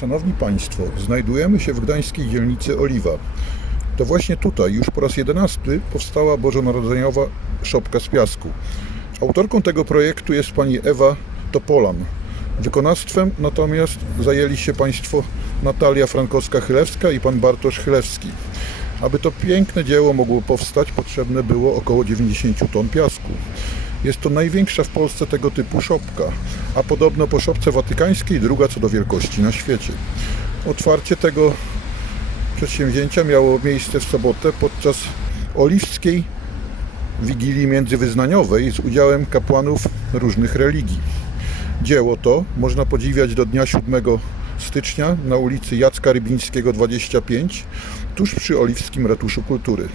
Szanowni Państwo, znajdujemy się w gdańskiej dzielnicy Oliwa. To właśnie tutaj już po raz jedenasty powstała bożonarodzeniowa szopka z piasku. Autorką tego projektu jest pani Ewa Topolan. Wykonawstwem natomiast zajęli się Państwo Natalia Frankowska-Chylewska i pan Bartosz Chylewski. Aby to piękne dzieło mogło powstać, potrzebne było około 90 ton piasku. Jest to największa w Polsce tego typu szopka, a podobno po szopce watykańskiej druga co do wielkości na świecie. Otwarcie tego przedsięwzięcia miało miejsce w sobotę podczas oliwskiej Wigilii Międzywyznaniowej z udziałem kapłanów różnych religii. Dzieło to można podziwiać do dnia 7 stycznia na ulicy Jacka Rybińskiego 25, tuż przy Oliwskim Ratuszu Kultury.